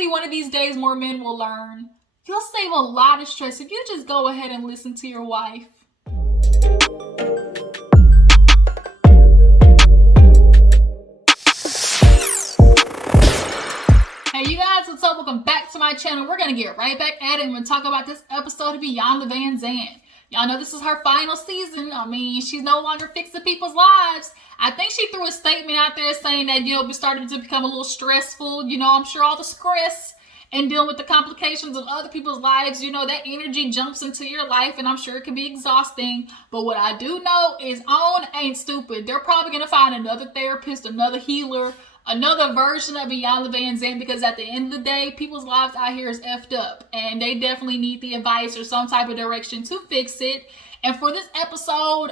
hopefully one of these days more men will learn. You'll save a lot of stress if you just go ahead and listen to your wife. Hey you guys, what's up? Welcome back to my channel. We're going to get right back at it and we're going to talk about this episode of Iyanla. Y'all know this is her final season. I mean, she's no longer fixing people's lives. I think she threw a statement out there saying that, it started to become a little stressful. I'm sure all the stress and dealing with the complications of other people's lives, that energy jumps into your life and I'm sure it can be exhausting. But what I do know is OWN ain't stupid. They're probably going to find another therapist, another healer, another version of Iyanla because at the end of the day, people's lives out here is effed up and they definitely need the advice or some type of direction to fix it. And for this episode,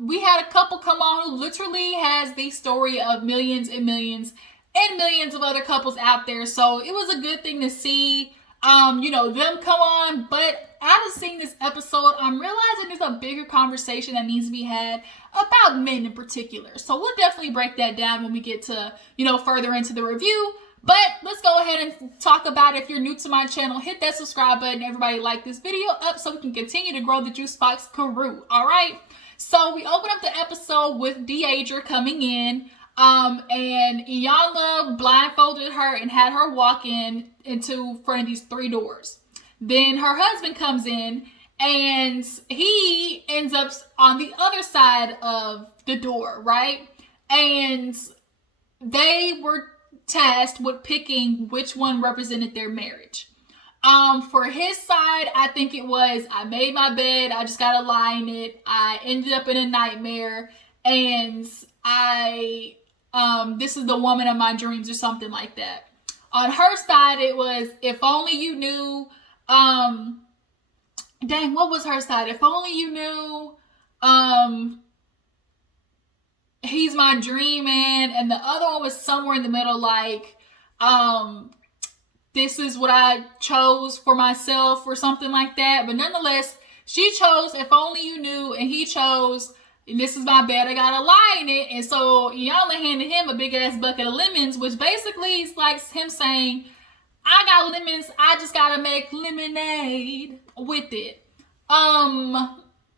we had a couple come on who literally has the story of millions and millions and millions of other couples out there. So it was a good thing to see, them come on. But out of seeing this episode, I'm realizing there's a bigger conversation that needs to be had about men in particular. So we'll definitely break that down when we get to, further into the review. But let's go ahead and talk about it. If you're new to my channel, hit that subscribe button. Everybody like this video up so we can continue to grow the Juice Box crew. All right. So we open up the episode with Deidre coming in. And Iyanla blindfolded her and had her walk into front of these 3 doors. Then her husband comes in and he ends up on the other side of the door, right? And they were tasked with picking which one represented their marriage. For his side, I think it was, I made my bed, I just gotta lie in it, I ended up in a nightmare, and this is the woman of my dreams or something like that. On her side, it was, if only you knew, what was her side? If only you knew, he's my dream man. And the other one was somewhere in the middle, like, this is what I chose for myself or something like that. But nonetheless, she chose if only you knew, and he chose, this is my bed, I gotta lie in it. And so Iyanla handed him a big ass bucket of lemons, which basically is like him saying, I got lemons, I just gotta make lemonade with it.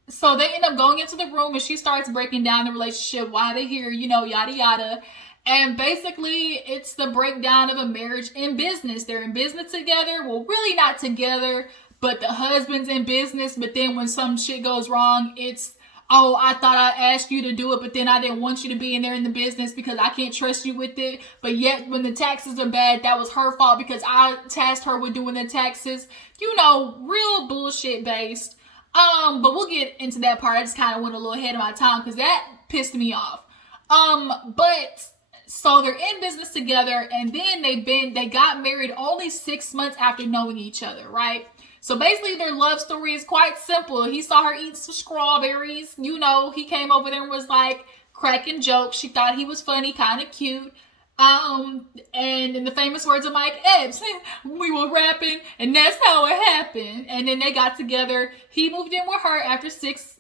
So they end up going into the room and she starts breaking down the relationship, why they're here, yada yada. And basically it's the breakdown of a marriage in business. They're in business together. Well, really not together, but the husband's in business. But then when some shit goes wrong, it's, oh, I thought I asked you to do it, but then I didn't want you to be in there in the business because I can't trust you with it. But yet when the taxes are bad, that was her fault because I tasked her with doing the taxes. Real bullshit based. But we'll get into that part. I just kind of went a little ahead of my time because that pissed me off. But so they're in business together and then they got married only 6 months after knowing each other, right? So basically their love story is quite simple. He saw her eat some strawberries. He came over there and was like cracking jokes. She thought he was funny, kind of cute. And in the famous words of Mike Epps, we were rapping and that's how it happened. And then they got together. He moved in with her after 6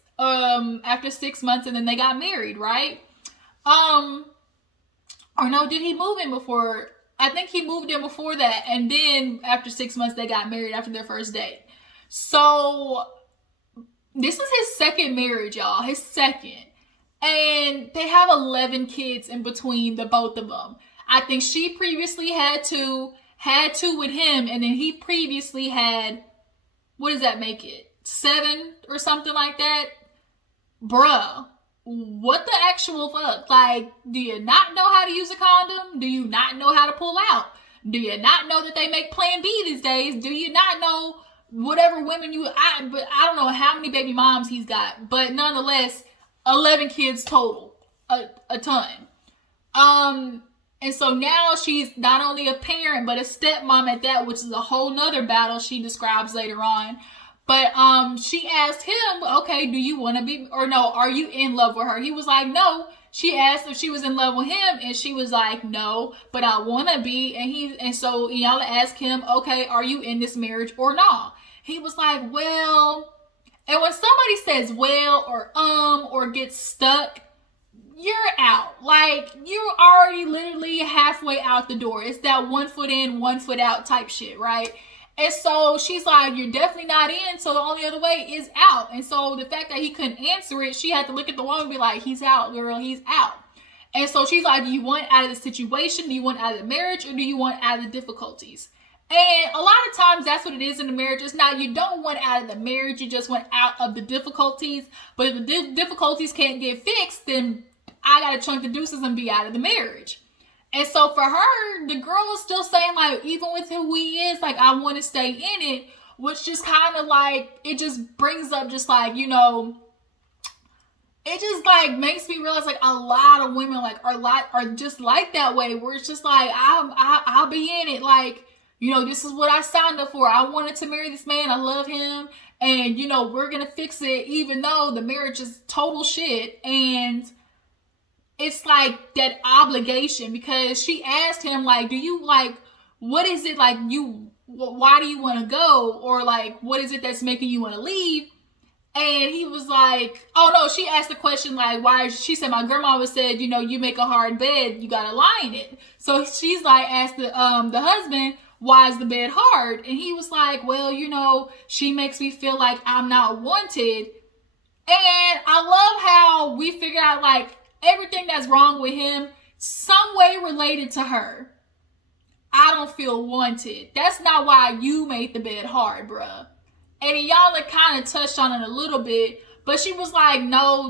months and then they got married, right? Or no, did he move in before? I think he moved in before that. And then after 6 months, they got married after their first date. So this is his second marriage, y'all. His second. And they have 11 kids in between the both of them. I think she previously had two with him. And then he previously had, what does that make it? 7 or something like that? Bruh. What the actual fuck? Like, do you not know how to use a condom? Do you not know how to pull out? Do you not know that they make Plan B these days? Do you not know whatever women I don't know how many baby moms he's got, but nonetheless, 11 kids total, a ton. And so now she's not only a parent, but a stepmom at that, which is a whole nother battle she describes later on. But she asked him, okay, do you want to be, or no, are you in love with her? He was like, no. She asked if she was in love with him, and she was like, no, but I want to be. And so Iyanla asked him, okay, are you in this marriage or not? He was like, well, and when somebody says well or gets stuck, you're out. Like, you're already literally halfway out the door. It's that 1 foot in, 1 foot out type shit, right? And so she's like, you're definitely not in, so the only other way is out. And so the fact that he couldn't answer it, she had to look at the woman and be like, he's out, girl, he's out. And so she's like, do you want out of the situation? Do you want out of the marriage? Or do you want out of the difficulties? And a lot of times that's what it is in the marriage. It's not, you don't want out of the marriage, you just want out of the difficulties. But if the difficulties can't get fixed, then I gotta chunk the deuces and be out of the marriage. And so for her, the girl is still saying, like, even with who he is, like, I want to stay in it, which just kind of like, it just brings up just like, you know, it just like makes me realize like a lot of women like are just like that way, where it's just like, I'll be in it, like, you know, this is what I signed up for. I wanted to marry this man. I love him. And, you know, we're going to fix it even though the marriage is total shit. And it's like that obligation, because she asked him, like, do you like, what is it like you, why do you want to go? Or like, what is it that's making you want to leave? And he was like, oh no, she asked the question like, why? She said, my grandma always said, you know, you make a hard bed, you got to lie in it. So she's like, asked the husband, why is the bed hard? And he was like, well, you know, she makes me feel like I'm not wanted. And I love how we figure out like everything that's wrong with him, some way related to her. I don't feel wanted. That's not why you made the bed hard, bruh. And Iyanla kind of touched on it a little bit, but she was like, no,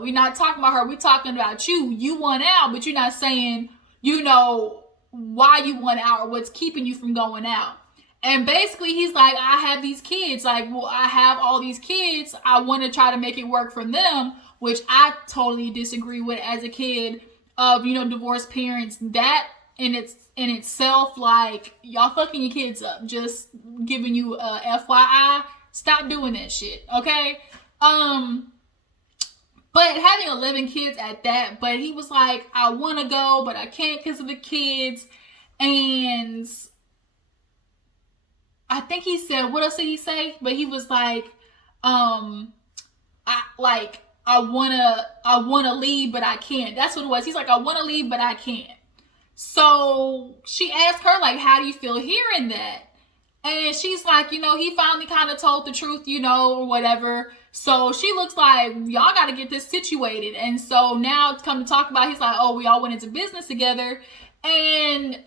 we're not talking about her. We're talking about you. You want out, but you're not saying, you know, why you want out or what's keeping you from going out. And basically he's like, I have these kids. Like, well, I have all these kids. I want to try to make it work for them, which I totally disagree with as a kid of, you know, divorced parents. That in itself, like, y'all fucking your kids up. Just giving you a FYI. Stop doing that shit, okay? But having 11 kids at that, but he was like, I want to go, but I can't because of the kids. And I think he said, what else did he say? But he was like, I wanna leave, but I can't. That's what it was. He's like, I wanna leave, but I can't. So she asked her, like, how do you feel hearing that? And she's like, you know, he finally kind of told the truth, you know, or whatever. So she looks like, y'all got to get this situated. And so now it's come to talk about, he's like, oh, we all went into business together. And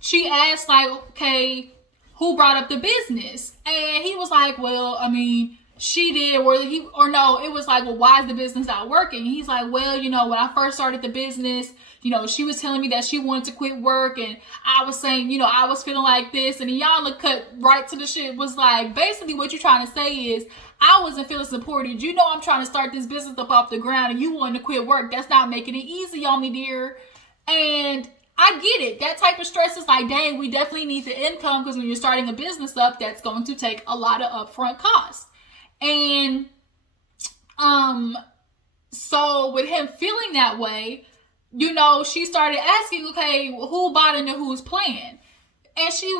she asked, like, okay, who brought up the business? And he was like, well, I mean, she did, or no, it was like, well, why is the business not working? He's like, well, you know, when I first started the business, you know, she was telling me that she wanted to quit work, and I was saying, you know, I was feeling like this, and Iyanla cut right to the shit, was like, basically what you're trying to say is, I wasn't feeling supported. You know, I'm trying to start this business up off the ground, and you wanted to quit work. That's not making it easy on me, dear. And I get it. That type of stress is like, dang, we definitely need the income, because when you're starting a business up, that's going to take a lot of upfront costs. And so with him feeling that way, you know, she started asking, okay, well, who bought into whose plan? And she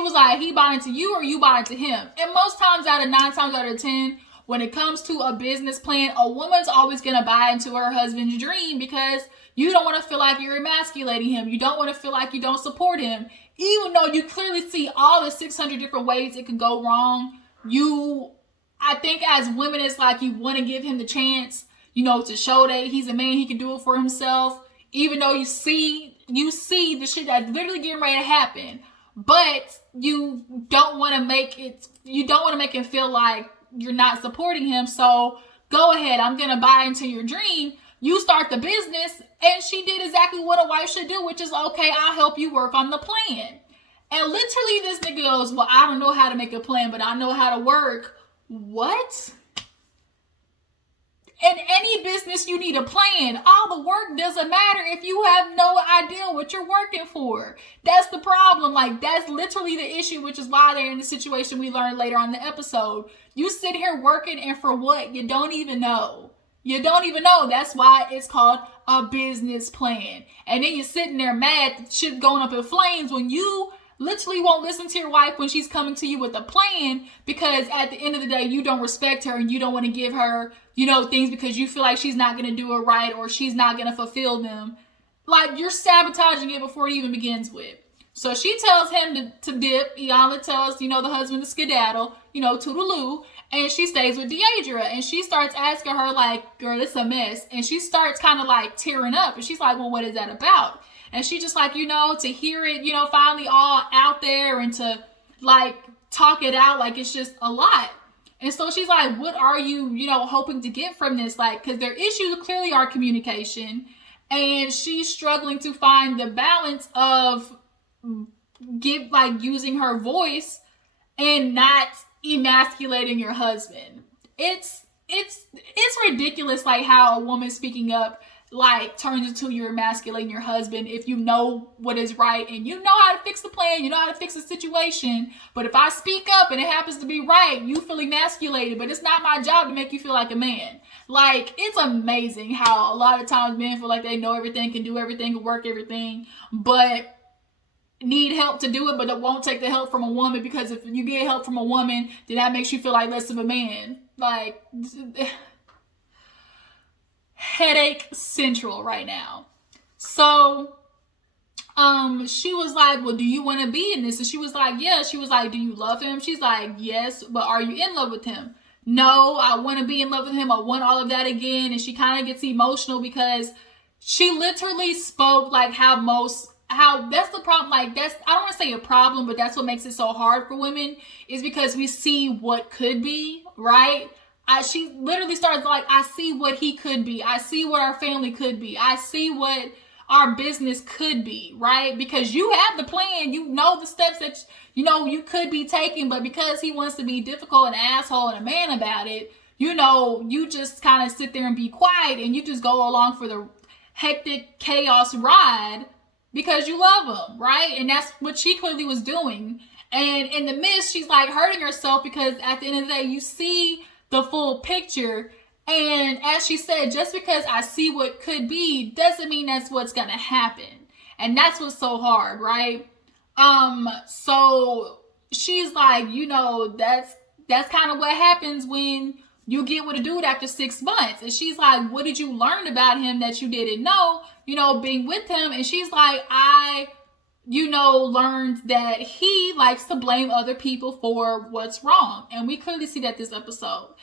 was like, he bought into you or you bought into him? And most times out of 9 times out of 10, when it comes to a business plan, a woman's always going to buy into her husband's dream, because you don't want to feel like you're emasculating him. You don't want to feel like you don't support him. Even though you clearly see all the 600 different ways it could go wrong, I think as women, it's like you want to give him the chance, you know, to show that he's a man, he can do it for himself. Even though you see the shit that's literally getting ready to happen, but you don't want to make him feel like you're not supporting him. So go ahead, I'm going to buy into your dream. You start the business, and she did exactly what a wife should do, which is, okay, I'll help you work on the plan. And literally this nigga goes, well, I don't know how to make a plan, but I know how to work. What? In any business, you need a plan. All the work doesn't matter if you have no idea what you're working for. That's the problem. Like, that's literally the issue, which is why they're in the situation we learned later on in the episode. You sit here working, and for what? You don't even know. You don't even know. That's why it's called a business plan. And then you're sitting there mad that shit's going up in flames when you literally won't listen to your wife when she's coming to you with a plan, because at the end of the day, you don't respect her and you don't want to give her, things because you feel like she's not going to do it right or she's not going to fulfill them. Like, you're sabotaging it before it even begins with. So she tells him to dip. Iyanla tells, the husband to skedaddle, toodaloo. And she stays with Deidre. And she starts asking her, like, girl, it's a mess. And she starts kind of like tearing up. And she's like, well, what is that about? And she just like, to hear it, finally all out there and to like talk it out, like it's just a lot. And so she's like, what are you, hoping to get from this? Like, because their issues clearly are communication. And she's struggling to find the balance of using her voice and not emasculating your husband. It's ridiculous, like how a woman speaking up like turns into you're emasculating your husband if you know what is right and you know how to fix the plan, you know how to fix the situation. But if I speak up and it happens to be right, you feel emasculated, but it's not my job to make you feel like a man. Like, it's amazing how a lot of times men feel like they know everything, can do everything, can work everything, but need help to do it, but won't take the help from a woman, because if you get help from a woman, then that makes you feel like less of a man. Like, headache central right now. So she was like, well, do you want to be in this? And she was like, yeah. She was like, do you love him? She's like, yes. But are you in love with him? No, I want to be in love with him. I want all of that again. And she kind of gets emotional because she literally spoke like how that's the problem. Like, I don't want to say a problem, but that's what makes it so hard for women, is because we see what could be, right? She literally starts like, I see what he could be. I see what our family could be. I see what our business could be, right? Because you have the plan, the steps that, you could be taking, but because he wants to be difficult, an asshole, and a man about it, you just kind of sit there and be quiet and you just go along for the hectic chaos ride because you love him, right? And that's what she clearly was doing. And in the midst, she's like hurting herself because at the end of the day, you see the full picture. And as she said, just because I see what could be doesn't mean that's what's going to happen. And that's what's so hard, right? So she's like, that's kind of what happens when you get with a dude after 6 months. And she's like, what did you learn about him that you didn't know, being with him? And she's like, I learned that he likes to blame other people for what's wrong. And we clearly see that this episode.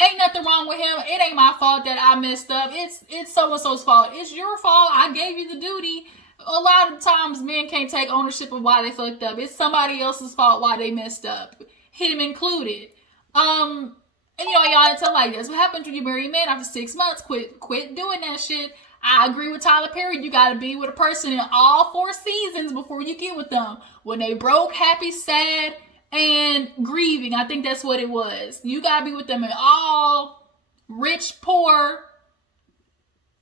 Ain't nothing wrong with him. It ain't my fault that I messed up. It's so-and-so's fault. It's your fault. I gave you the duty. A lot of times men can't take ownership of why they fucked up. It's somebody else's fault why they messed up. Him included. And y'all tell like this. What happens when you marry a man after 6 months? Quit doing that shit. I agree with Tyler Perry. You gotta be with a person in all 4 seasons before you get with them. When they broke, happy, sad, and grieving. I think that's what it was. You gotta be with them in all rich, poor,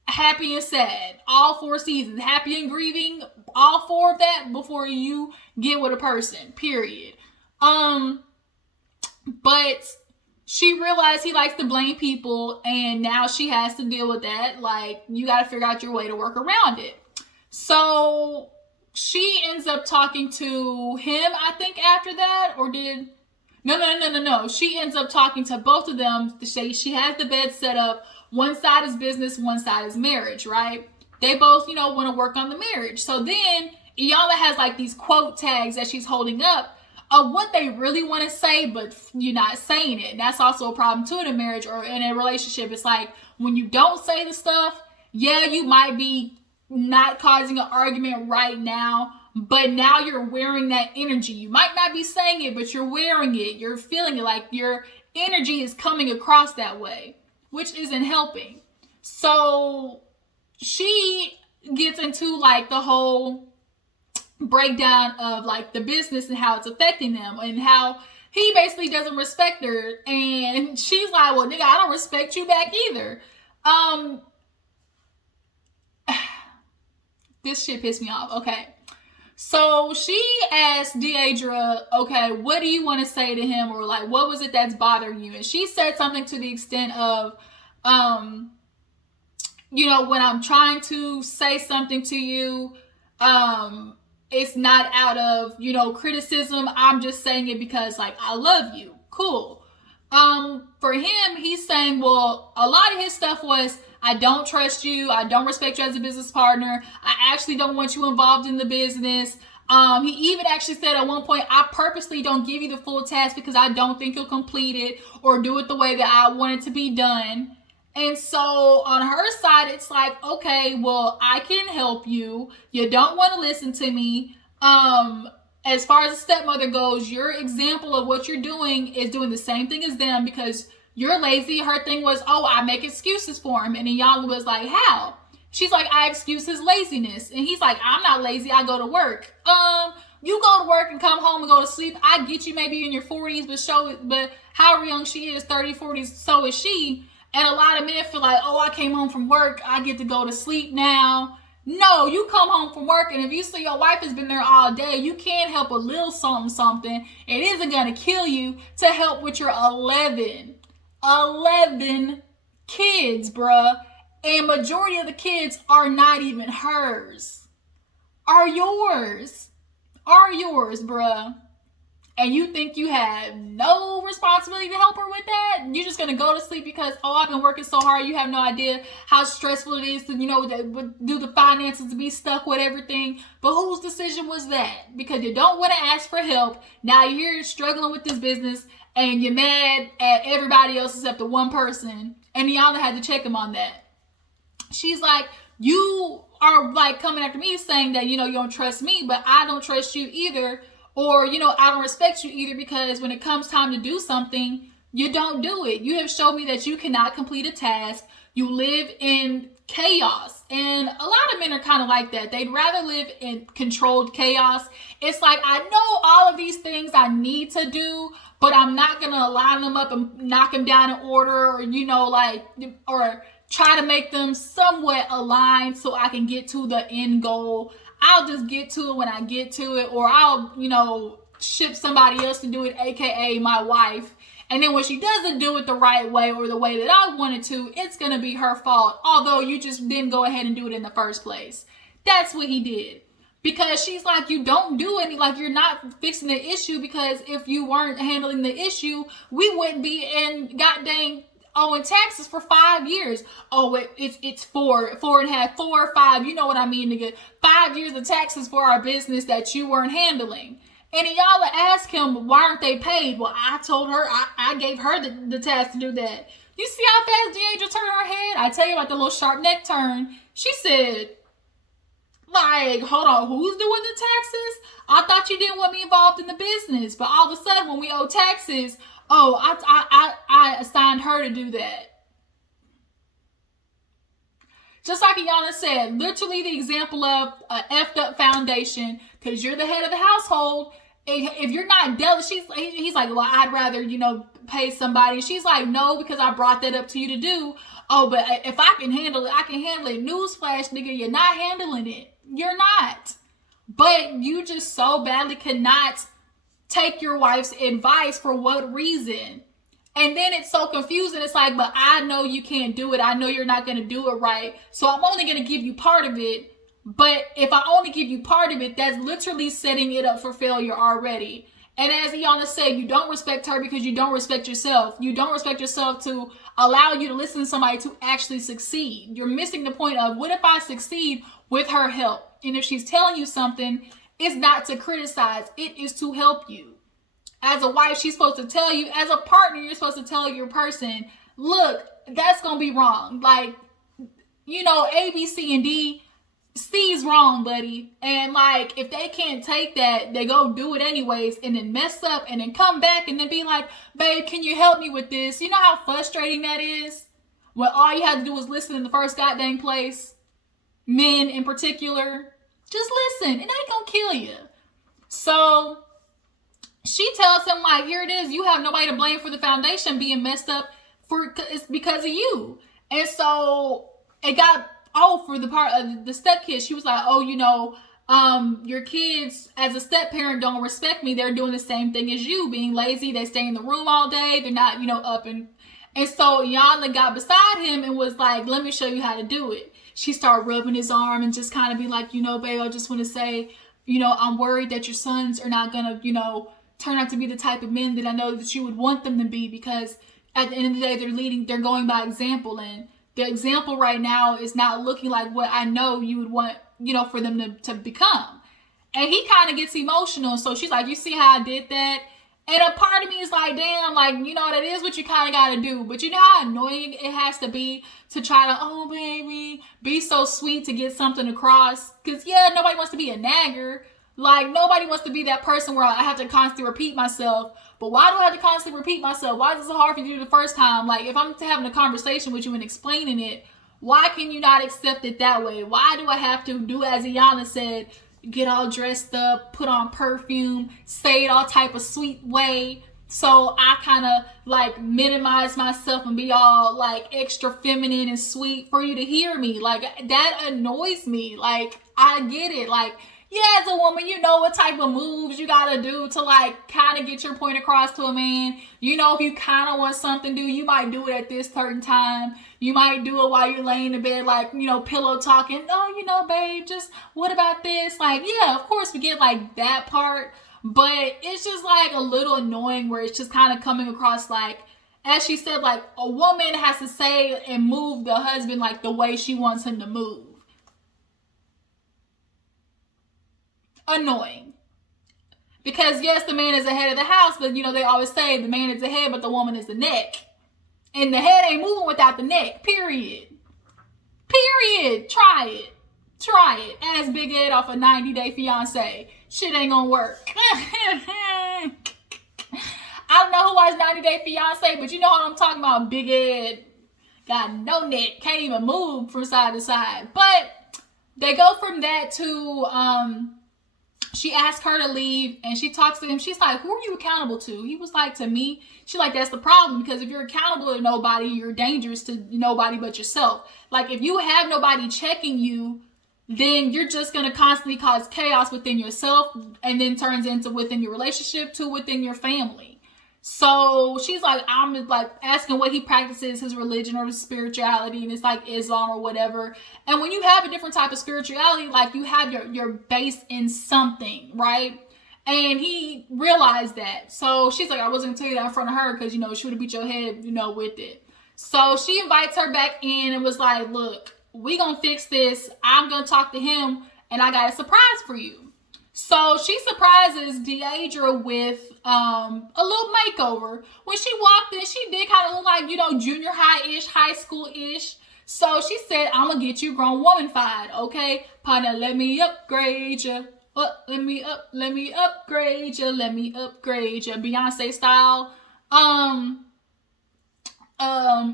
happy, and sad. All 4 seasons. Happy and grieving. All 4 of that before you get with a person. Period. But she realized he likes to blame people, and now she has to deal with that. Like, you got to figure out your way to work around it. So she ends up talking to him, I think, after that, or did... No. She ends up talking to both of them to say she has the bed set up. One side is business, one side is marriage, right? They both, want to work on the marriage. So then Iyanla has like these quote tags that she's holding up of what they really want to say, but you're not saying it. And that's also a problem too in a marriage or in a relationship. It's like when you don't say the stuff, yeah, you might be not causing an argument right now, but now you're wearing that energy. You might not be saying it, but you're wearing it. You're feeling it, like your energy is coming across that way, which isn't helping. So she gets into like the whole breakdown of like the business and how it's affecting them and how he basically doesn't respect her. And she's like, well, nigga, I don't respect you back either. This shit pissed me off. Okay. So she asked Deidre, okay, what do you want to say to him? Or like, what was it that's bothering you? And she said something to the extent of, when I'm trying to say something to you, it's not out of, you know, criticism. I'm just saying it because, like, I love you. Cool. For him, he's saying, well, a lot of his stuff was, I don't trust you. I don't respect you as a business partner. I actually don't want you involved in the business. He even actually said at one point, I purposely don't give you the full task because I don't think you'll complete it or do it the way that I want it to be done. And so on her side, it's like, okay, well, I can help you. You don't want to listen to me. As far as the stepmother goes, your example of what you're doing is doing the same thing as them because you're lazy. Her thing was, oh, I make excuses for him. And Iyanla was like, how? She's like, I excuse his laziness. And he's like, I'm not lazy. I go to work. You go to work and come home and go to sleep. I get you maybe in your 40s, but however young she is, 30, 40s, so is she. And a lot of men feel like, oh, I came home from work. I get to go to sleep now. No, you come home from work, and if you see your wife has been there all day, you can't help a little something. It isn't going to kill you to help with your 11 kids, bruh. And majority of the kids are not even hers. Are yours, bruh. And you think you have no responsibility to help her with that? You're just going to go to sleep because, oh, I've been working so hard. You have no idea how stressful it is to, you know, do the finances, to be stuck with everything. But whose decision was that? Because you don't want to ask for help. Now you're here struggling with this business and you're mad at everybody else except the one person. And Iyanla had to check him on that. She's like, you are like coming after me saying that, you know, you don't trust me, but I don't trust you either. Or, you know, I don't respect you either because when it comes time to do something, you don't do it. You have shown me that you cannot complete a task. You live in chaos. And a lot of men are kind of like that. They'd rather live in controlled chaos. It's like, I know all of these things I need to do, but I'm not going to line them up and knock them down in order or, you know, like, or try to make them somewhat aligned so I can get to the end goal. I'll just get to it when I get to it, or I'll, you know, ship somebody else to do it, aka my wife. And then when she doesn't do it the right way or the way that I wanted to, it's going to be her fault, although you just didn't go ahead and do it in the first place. That's what he did. Because she's like, you don't do any, like you're not fixing the issue, because if you weren't handling the issue, we wouldn't be in goddamn owing taxes for 5 years. Oh, it's 4.5, 4 or 5. You know what I mean, nigga. 5 years of taxes for our business that you weren't handling. And Iyanla asked him, why aren't they paid? Well, I told her, I gave her the task to do that. You see how fast Deidre turned her head? I tell you about the little sharp neck turn. She said, like, hold on, who's doing the taxes? I thought you didn't want me involved in the business. But all of a sudden, when we owe taxes, oh, I assigned her to do that. Just like Iyanla said, literally the example of a effed up foundation, because you're the head of the household. If you're not he's like, well, I'd rather, you know, pay somebody. She's like, no, because I brought that up to you to do. Oh, but if I can handle it, I can handle it. Newsflash, nigga, you're not handling it. You're not. But you just so badly cannot take your wife's advice. For what reason? And then it's so confusing. It's like, but I know you can't do it. I know you're not going to do it right. So I'm only going to give you part of it. But if I only give you part of it, that's literally setting it up for failure already. And as Iyanla said, you don't respect her because you don't respect yourself. You don't respect yourself to allow you to listen to somebody to actually succeed. You're missing the point of, what if I succeed with her help? And if she's telling you something, it's not to criticize. It is to help you. As a wife, she's supposed to tell you. As a partner, you're supposed to tell your person, look, that's going to be wrong. Like, you know, A, B, C, and D. C's wrong, buddy. And like, if they can't take that, they go do it anyways and then mess up and then come back and then be like, babe, can you help me with this? You know how frustrating that is? When all you had to do was listen in the first goddamn place. Men in particular. Just listen. It ain't gonna kill you. So she tells him, like, here it is. You have nobody to blame for the foundation being messed up. It's because of you. And so it got, for the part of the stepkids, she was like, oh, you know, your kids as a step parent don't respect me. They're doing the same thing as you, being lazy. They stay in the room all day. They're not, you know, up and so Iyanla got beside him and was like, let me show you how to do it. She started rubbing his arm and just kind of be like, you know, babe, I just want to say, I'm worried that your sons are not gonna, turn out to be the type of men that I know that you would want them to be, because at the end of the day, they're going by example, and the example right now is not looking like what I know you would want, for them to become. And he kind of gets emotional. So she's like, you see how I did that? And a part of me is like, damn, like, that is what you kind of got to do. But you know how annoying it has to be to try to, oh, baby, be so sweet to get something across. Because, yeah, nobody wants to be a nagger. Like, nobody wants to be that person where I have to constantly repeat myself. But why do I have to constantly repeat myself? Why is it so hard for you to do the first time? Like, if I'm having a conversation with you and explaining it, why can you not accept it that way? Why do I have to do as Iyanla said, get all dressed up, put on perfume, say it all type of sweet way, so I kind of like minimize myself and be all like extra feminine and sweet for you to hear me? Like, that annoys me. Like, I get it. Like, yeah, as a woman, you know what type of moves you gotta do to like kind of get your point across to a man. If you kind of want something to do, you might do it at this certain time. You might do it while you're laying in bed, like, pillow talking. Oh, babe, just what about this? Like, yeah, of course we get like that part, but it's just like a little annoying where it's just kind of coming across like, as she said, like a woman has to say and move the husband like the way she wants him to move. Annoying. Because yes, the man is the head of the house, but they always say the man is the head, but the woman is the neck. And the head ain't moving without the neck. Period. Try it. Ask Big Ed off a 90-day fiance. Shit ain't gonna work. I don't know who watched 90-day fiance, but you know what I'm talking about. Big Ed got no neck, can't even move from side to side. But they go from that to she asked her to leave, and she talks to him. She's like, who are you accountable to? He was like, to me. She's like, that's the problem, because if you're accountable to nobody, you're dangerous to nobody but yourself. Like, if you have nobody checking you, then you're just going to constantly cause chaos within yourself, and then turns into within your relationship to within your family. So she's like, I'm like asking what he practices, his religion or his spirituality, and it's like Islam or whatever. And when you have a different type of spirituality, like you have your base in something, right? And he realized that. So she's like, I wasn't gonna tell you that in front of her because she would have beat your head, with it. So she invites her back in and was like, look, we gonna fix this. I'm gonna talk to him, and I got a surprise for you. So she surprises Deidre with a little makeover. When she walked in, she did kind of look like, junior high-ish, high school-ish. So she said, I'm going to get you grown woman-fied, okay? Partner, let me upgrade you. Let me upgrade you. Let me upgrade you. Beyonce style.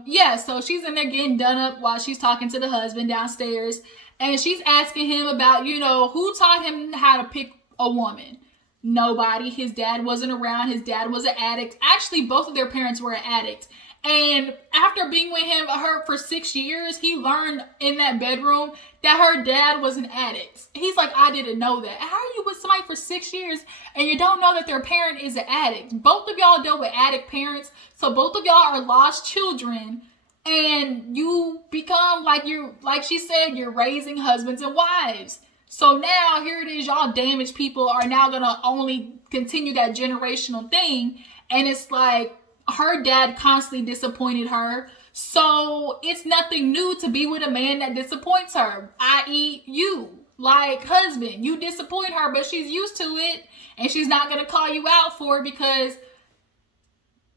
Yeah, so she's in there getting done up while she's talking to the husband downstairs. And she's asking him about, who taught him how to pick a woman. Nobody. His dad wasn't around. His dad was an addict. Actually, both of their parents were an addict. And after being with her for 6 years, he learned in that bedroom that her dad was an addict. He's like, I didn't know that. How are you with somebody for 6 years and you don't know that their parent is an addict? Both of y'all dealt with addict parents. So both of y'all are lost children. And you become like she said, you're raising husbands and wives. So now here it is, y'all damaged people are now going to only continue that generational thing. And it's like her dad constantly disappointed her. So it's nothing new to be with a man that disappoints her, i.e. you. Like, husband, you disappoint her, but she's used to it. And she's not going to call you out for it because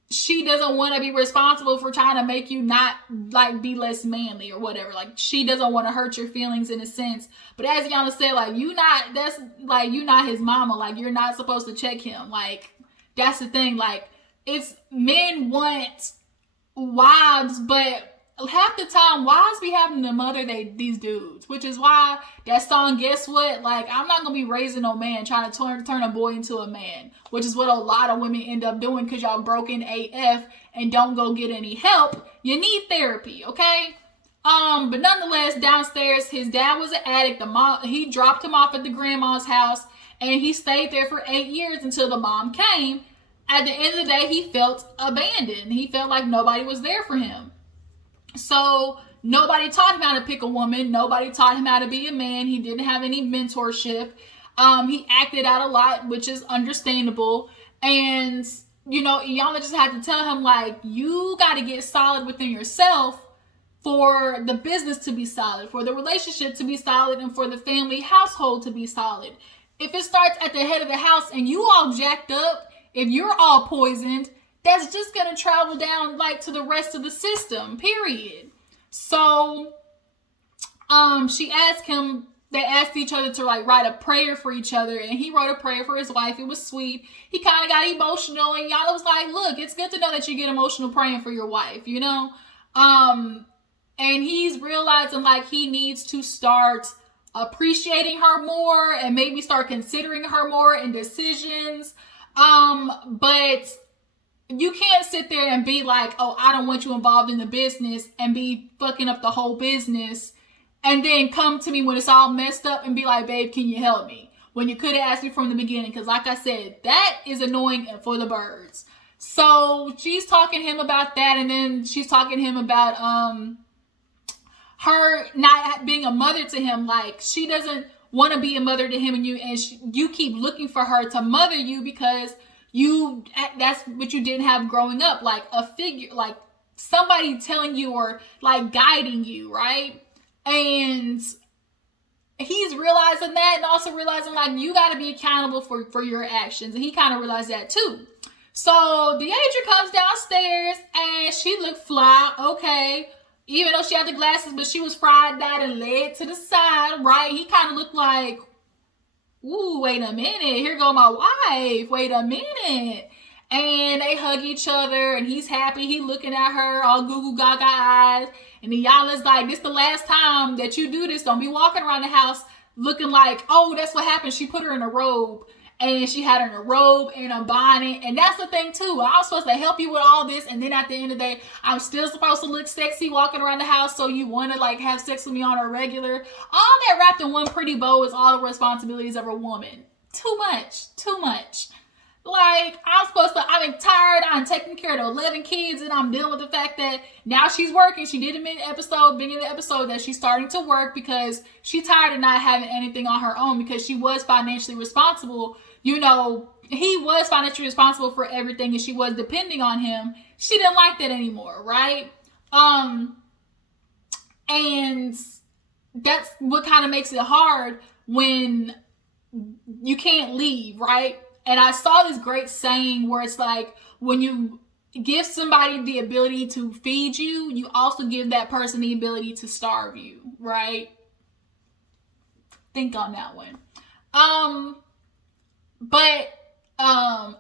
she doesn't want to be responsible for trying to make you not like be less manly or whatever. Like, she doesn't want to hurt your feelings in a sense. But as Iyanla said, like, you not his mama. Like, you're not supposed to check him. Like, that's the thing. Like, it's men want wives, but half the time wives be having to mother these dudes, which is why that song, Guess What? Like, I'm not gonna be raising no man trying to turn a boy into a man, which is what a lot of women end up doing because y'all broken AF and don't go get any help. You need therapy, okay? But nonetheless, downstairs, his dad was an addict. He dropped him off at the grandma's house, and he stayed there for 8 years until the mom came. At the end of the day, he felt abandoned. He felt like nobody was there for him. So nobody taught him how to pick a woman. Nobody taught him how to be a man. He didn't have any mentorship. He acted out a lot, which is understandable. And, you know, Iyanla just had to tell him, like, you got to get solid within yourself for the business to be solid, for the relationship to be solid, and for the family household to be solid. If it starts at the head of the house and you all jacked up, if you're all poisoned, that's just going to travel down like to the rest of the system, period. So she asked him, they asked each other to like write a prayer for each other, and he wrote a prayer for his wife. It was sweet. He kind of got emotional, and Iyanla was like, look, it's good to know that you get emotional praying for your wife, you know? And he's realizing like he needs to start appreciating her more and maybe start considering her more in decisions. But you can't sit there and be like, oh, I don't want you involved in the business and be fucking up the whole business, and then come to me when it's all messed up and be like, babe, can you help me? When you could have asked me from the beginning. Because like I said, that is annoying for the birds. So she's talking to him about that. And then she's talking to him about her not being a mother to him. Like, she doesn't want to be a mother to him, and you keep looking for her to mother you because that's what you didn't have growing up. Like a figure, like somebody telling you or like guiding you, right? And he's realizing that, and also realizing like you got to be accountable for your actions. And he kind of realized that too. So Deidre comes downstairs and she looked fly. Okay. Even though she had the glasses, but she was fried out and laid to the side, right? He kind of looked like, ooh, wait a minute. Here go my wife. Wait a minute. And they hug each other, and he's happy. He looking at her, all goo goo gaga eyes. And Iyanla's like, this the last time that you do this. Don't be walking around the house looking like, oh, that's what happened. She put her in a robe. And she had her in a robe and a bonnet. And that's the thing, too. I was supposed to help you with all this. And then at the end of the day, I'm still supposed to look sexy walking around the house. So you want to, like, have sex with me on a regular. All that wrapped in one pretty bow is all the responsibilities of a woman. Too much. Too much. Like, I'm tired. I'm taking care of the 11 kids. And I'm dealing with the fact that now she's working. She did admit beginning of the episode that she's starting to work because she's tired of not having anything on her own, because she was financially responsible. You know, he was financially responsible for everything and she was depending on him. She didn't like that anymore, right? And that's what kind of makes it hard when you can't leave, right? And I saw this great saying where it's like, when you give somebody the ability to feed you, you also give that person the ability to starve you, right? Think on that one. But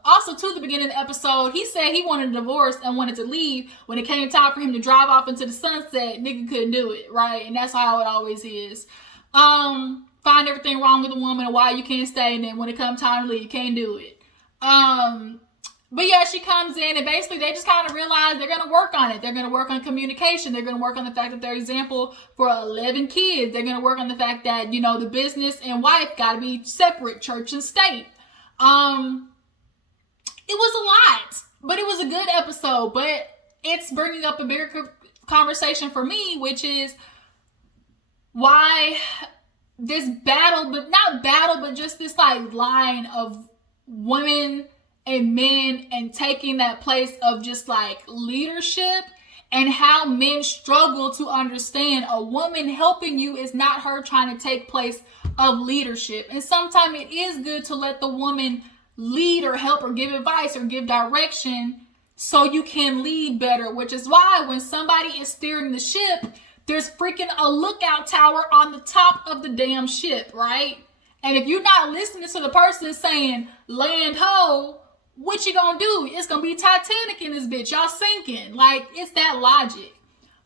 also to the beginning of the episode, he said he wanted a divorce and wanted to leave. When it came time for him to drive off into the sunset, nigga couldn't do it, right? And that's how it always is. Find everything wrong with a woman and why you can't stay, and then when it comes time to leave, you can't do it. But yeah, she comes in and basically they just kind of realize they're going to work on it. They're going to work on communication. They're going to work on the fact that they're example for 11 kids. They're going to work on the fact that, you know, the business and wife got to be separate, church and state. It was a lot, but it was a good episode. But it's bringing up a bigger conversation for me, which is why this battle, but not battle, but just this like line of women and men and taking that place of just like leadership, and how men struggle to understand a woman helping you is not her trying to take place of leadership. And sometimes it is good to let the woman lead or help or give advice or give direction so you can lead better, which is why when somebody is steering the ship, there's freaking a lookout tower on the top of the damn ship, right? And if you're not listening to the person saying land ho, what you gonna do? It's gonna be Titanic in this bitch. Y'all sinking. Like, it's that logic.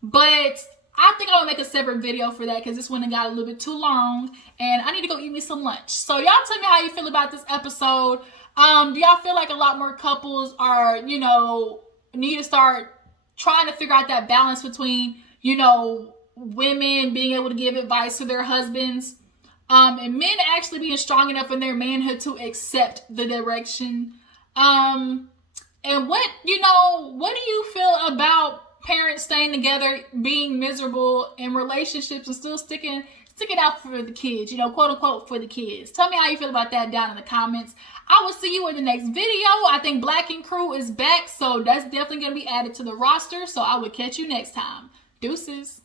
But I think I'm gonna make a separate video for that because this one got a little bit too long and I need to go eat me some lunch. So y'all tell me how you feel about this episode. Do y'all feel like a lot more couples are, you know, need to start trying to figure out that balance between, you know, women being able to give advice to their husbands, and men actually being strong enough in their manhood to accept the direction? And what do you feel about parents staying together, being miserable in relationships and still stick it out for the kids, you know, quote unquote for the kids. Tell me how you feel about that down in the comments. I will see you in the next video. I think Black and Crew is back, so that's definitely going to be added to the roster. So I will catch you next time. Deuces.